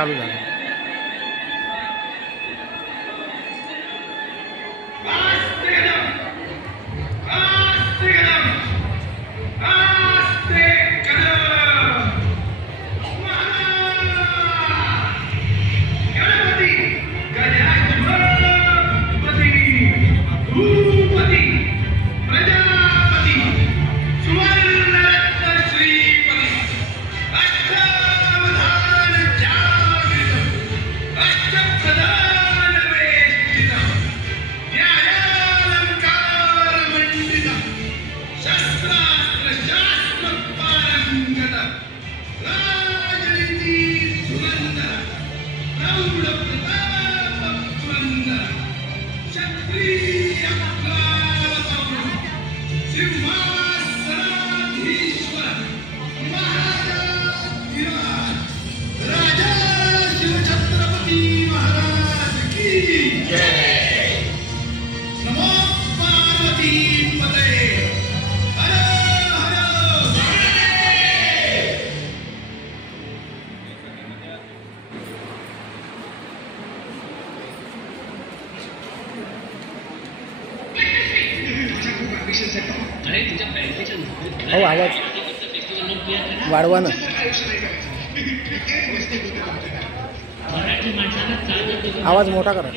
चालू झालं. हो आवाज वाढवा ना. आवाज मोठा करा.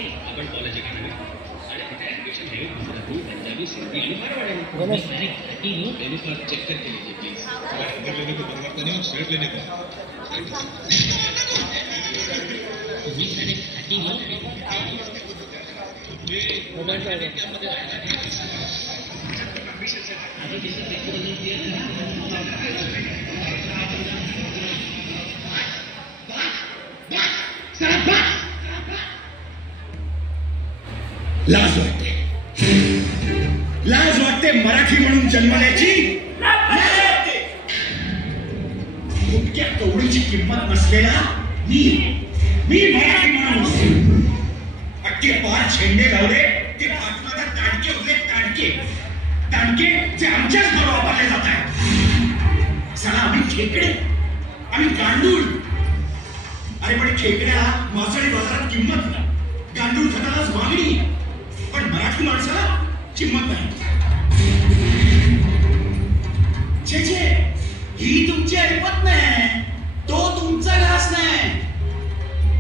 लाज वाटते, लाज वाटते मराठी म्हणून जन्मल्याची. लाज वाटते इतक्या कवडीची किंमत नसलेला मी मराठी माणूस. अख्खे पार झेंडे लावले ते पाठवाला ताडके होते. ताडके जे आमच्याच घरावर वापरले जात आहेत. चला आम्ही खेकडे, आम्ही गांडूळ. अरे पण खेकड्याला मासळी बाजारात किंमत नाही, गांडूळ खतालाच मागणी. पण मराठी माणसाला किंमत नाही. ही तुमची ऐपत नाही, तो तुमचा घास नाही.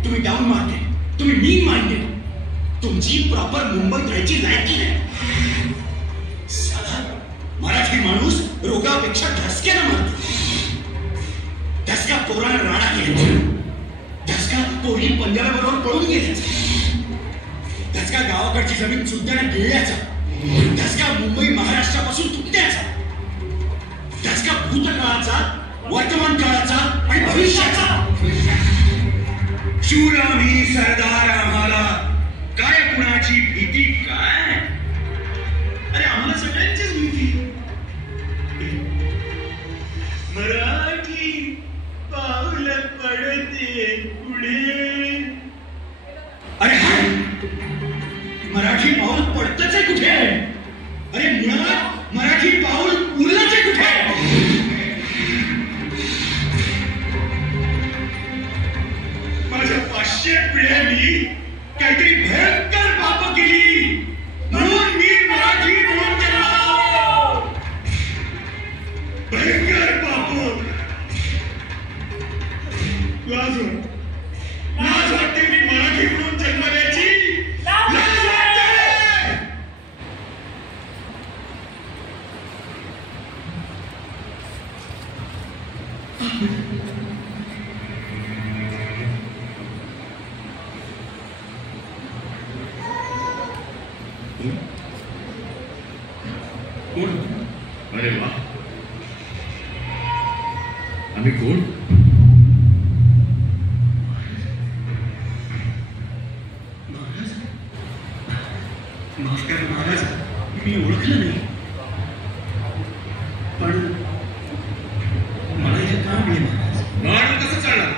तुम्ही डाऊन मार्केट, तुम्ही मीन मार्केट, तुमची प्रॉपर मुंबईत राहायची लायकी नाही. साधा मराठी माणूस रोगापेक्षा धसक्यानं मरतो. धसका पोरानं राडा केला, धसका पोरी पंजाबाबरोबर पळून गेल्याचा, धसका गावाकडची जमीन चुद्याने गिळल्याचा, धसका मुंबई महाराष्ट्रापासून तुटण्याचा, धसका भूतकाळाचा, वर्तमान काळाचा आणि भविष्याचा. शूर आम्ही, सरदार आम्हाला, काय कुणाची भीती काय. अरे आम्हाला सगळ्यांचीच भीती. मराठी पाऊल पडते पुढे. अरे मराठी पाऊल पडतच आहे कुठे. अरे मुळात मराठी पाऊल उरलंच आहे कुठे. माझ्या 500 पिढ्यांनी काहीतरी भयंकर पाप केली म्हणून मी मराठी म्हणून जन्मलो. भयंकर पाप. लाज वाटते मी मराठी म्हणून जन्मल्याची. कोण? अरे वा, आम्ही कोण? महाराज, माफ करा महाराज, मी ओळखलं नाही. पण मला हे काम आहे महाराज. मराठी कसं चालणार?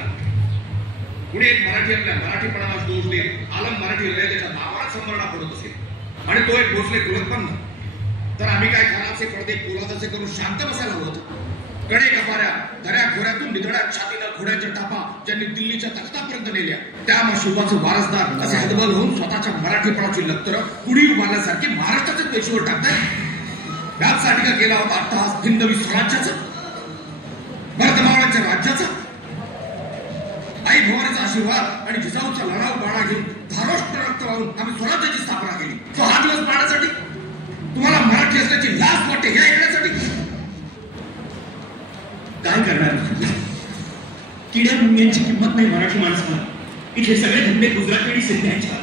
पुढे एक मराठी आपल्या मराठीपणाला दोष देत आलम मराठी हृदय त्याच्या नावाला संवरणा पडत असेल आणि तो एक भोसले कुलत पण नाही, तर आम्ही काय खराबसे पडदे पोलादाचे करून शांत बसायला हवं. कडे कपाऱ्या दऱ्या खोऱ्यातून निधड्या छातीनं घोड्याच्या टापा ज्यांनी दिल्लीच्या तख्तापर्यंत नेल्या त्या मशिबाचं वारसदार असे हतबल होऊन स्वतःच्या मराठीपणाची लक्तर कुडी उभारल्यासारखी महाराष्ट्राच्या पेशीवर टाकताय। त्यासाठी का केला होता अट्टहास हिंदवी स्वराज्याचा, भरतमावळ्याच्या राज्याचा? आई भवानीचा आशीर्वाद आणि जिजाऊचा लढाऊ बाणा घेऊन धारोष्ट रक्त वाहून आम्ही स्वराज्याची स्थापना केली। तो हा दिवस पाहण्यासाठी? तुम्हाला मराठी असल्याची लाज वाटते या येण्यासाठी? काय करणार? किड्या मुंग्यांची किंमत नाही मराठी माणसाला। इथे सगळे धंदे गुजराती आणि सिंध्यांच्या,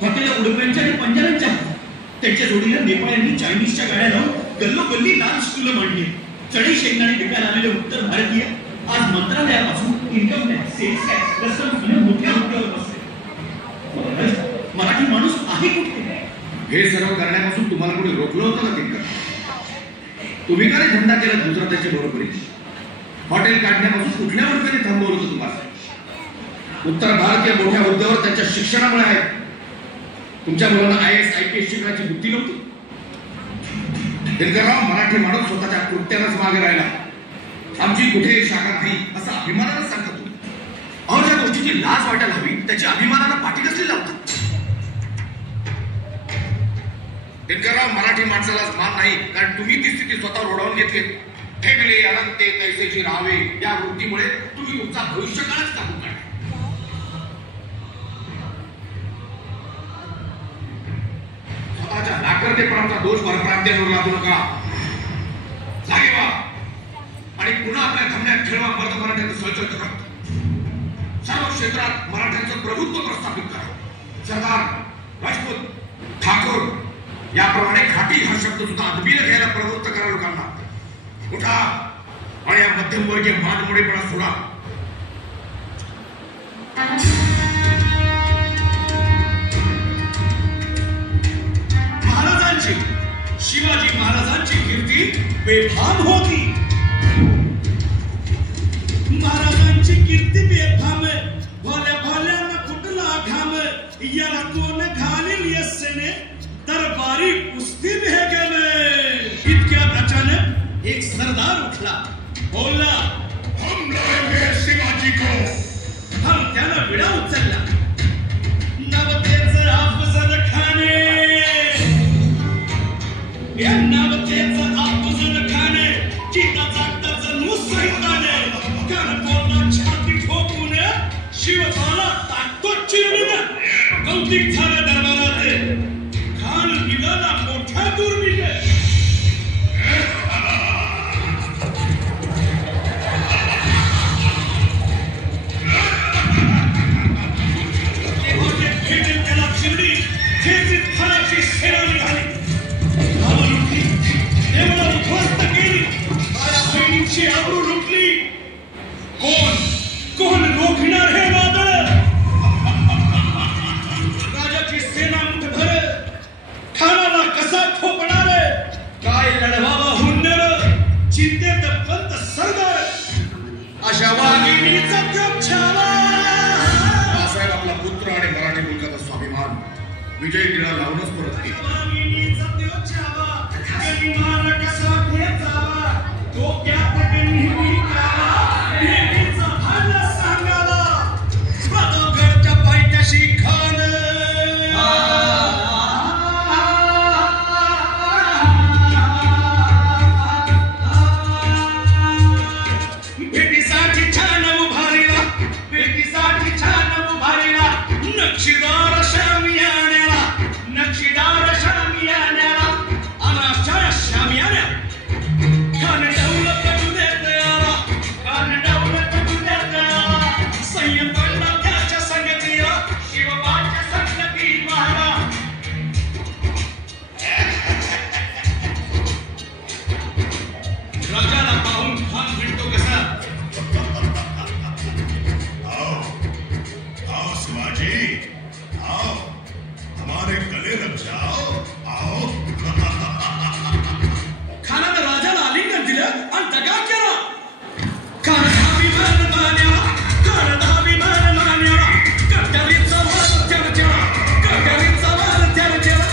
हॉटेल उडुप्यांच्या आणि पंजाबांच्या, त्यांच्या जोडीला नेपाळ्यांनी चायनीजच्या गाड्या लावून गल्लोगल्ली लाल स्कूल मांडली। चढई शेंगदाणे विकायला आलेले उत्तर भारतीय आज मंत्रालयापासून income tax, sales tax, custom मोठ्या हुद्द्यावर बसले। मराठी माणूस आहे कुठे? हे सर्व करण्यापासून तुम्हाला कोणी रोखलं होतं का तितकं? तुम्ही काय धंदा केला गुजराताच्या बरोबरी? हॉटेल काढण्यापासून कुठल्या वर्गाने थांबवलं होतं तुम्हाला? उत्तर भारतीय मोठ्या हुद्द्यावर त्यांच्या शिक्षणामुळे आहे। तुमच्या मुलांना IAS IPS शिकण्याची बुद्धी नव्हती? दिनकरराव मराठी माणूस स्वतःच्या कृत्यानंच मागे राहिला। आमची कुठे शाखा नाही असं अभिमानानं सांगतो तुम्ही। अहो, ज्या गोष्टीची लाज वाटायला हवी त्याची अभिमानानं पाठी कसली लावतात? दिनकरराव मराठी माणसालाच मान नाही कारण तुम्ही ती स्थिती स्वतः ओढावून घेतली। ठेवले अनंते कैसेची राहावे या वृत्तीमुळे तुम्ही तुमचा भविष्यकाळच काढून काढला। स्वतःच्या नाकर्तेपणाचा दोष परप्रांतीयांवर लागू नका। जागे व्हा आणि पुन्हा आपल्या धमन्यात खेळवा मर्द मराठ्यांचं सळसळत रक्त। सर्व क्षेत्रात मराठ्यांचं प्रभुत्व प्रस्थापित करा। सरदार, राजपूत, ठाकूर याप्रमाणे खाटी हा शब्द सुद्धा अदबीने घ्यायला प्रवृत्त करा लोकांना। उठा आणि या मध्यमवर्गीय मानमोडेपणा सोडा। महाराजांची, शिवाजी महाराजांची कीर्ती बेफाम होती। महाराजांची कीर्ती बेफाम, भोल्या भोल्यांना कुठला घाम, याला कोण घालील यस्सेने दरबारी कुस्ती भेगन। इतक्यात अचानक एक सरदार उठला, बोलला, हम लाएंगे शिवाजी को। हम त्याला विडा उचलला। नवतेचं अफजल खाने, या नवतेचं अफजल खाने, चिताचा टच मुसैताने, गणपोला छाती ठोकून शिवबाला टाकतो चिरडून। कौतिक झालं दरबारात, खान निघाला मोठा दुर्मिळ। आबरू लुटली। कोण रोखणार हे वादळ? राजाची सेना मुठभर, खानाला कसा ठोकणार? काय लढवावा हुंडर, चिंतेत पंत सरदार, अशा वाघिणीचा गप छावा। बाळासाहेब आपला पुत्र आणि मराठी मुलगाचा स्वाभिमान विजय टिळा लावूनच परत केला। वाघिणीचा त्यो छावा, गनिमान कसा घेतावा, डोक्यात गनिमी कावा, भेटीचा भाल सांगावा, प्रतापगडच्या पायथ्याशी खान। भेटीसाठी छान उभारीला, भेटीसाठी छान उभारीला, नक्षीदार शामियाण्याला, नक्षीदार शामियाण्याला, अनाच्या शामियाण्या खान दौलत कटू देत आला, खान दौलत कटू देत आला, संयम पडला त्याच्या संगतीला, शिवबाच्या संगती महारा। राजाला पाहून खान म्हणतो कसा, आओ शिवाजी, आओ, हमारे गले लग जाओ, आओ। खानानं राजाला आलिंगन दिलं आणि दगा केला। खानाभिमान मान्याला, खानाभिमान मान्याला, कट्यारीचा मान त्याला, कट्यारीचा मान त्याला,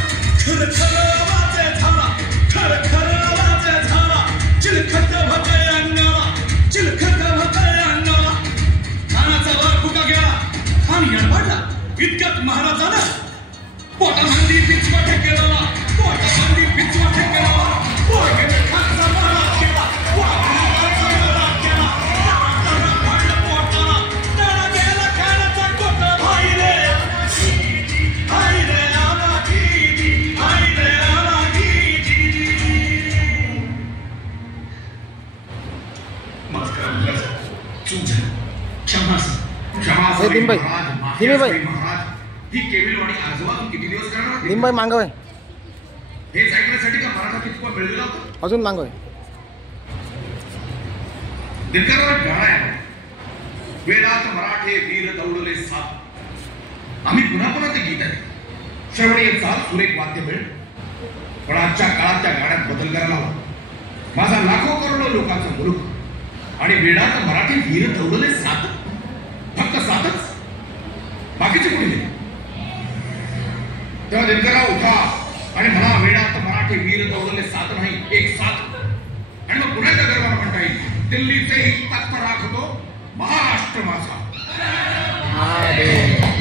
खर खर आवाज झाला, खर खर आवाज झाला, चिलखत होते अंगाला, स्थान यडपडला इतक्यात महाराजानं पोटामंदी पिचवा ठेकेला पोटामंदी पिचवा ठेकेला पोटाने खाचा महाराज केला पोटाचा महाराज केला पडलं पोटाला त्याला गेला खाण्याचा कोटा भाई रे आला दीदी भाई रे आला दीदी माफ करा महाराज चूक झाली क्षमा हे दिनबाई, दिनबाई. ही केविलवाणी आजोबा तू किती दिवस करणार होती? लिंबाई मागवय हेच ऐकण्यासाठी का मराठा कितपा मिळवला होता? अजून मागवय दिनकरराव गाणं आहे वेळात मराठे वीर दौडले सात आम्ही पुन्हा पुन्हा ते गीत आहे श्रवणीय चाल सुरेख वाद्य मिळ पण आजच्या काळात त्या गाण्यात बदल करायला हवा माझा लाखो करोडो लोकांचा मुलूक आणि वेळात मराठी वीर दौडले सात फक्त सातच बाकीचे कुठे गेले तेव्हा दिनकरराव उठा आणि म्हणा वेळात मराठी वीर दौडले सात नाही एक सात आणि मग पुण्याच्या गर्वाला म्हणता येईल दिल्लीचेही तख्त राखतो महाराष्ट्र माझा महादेव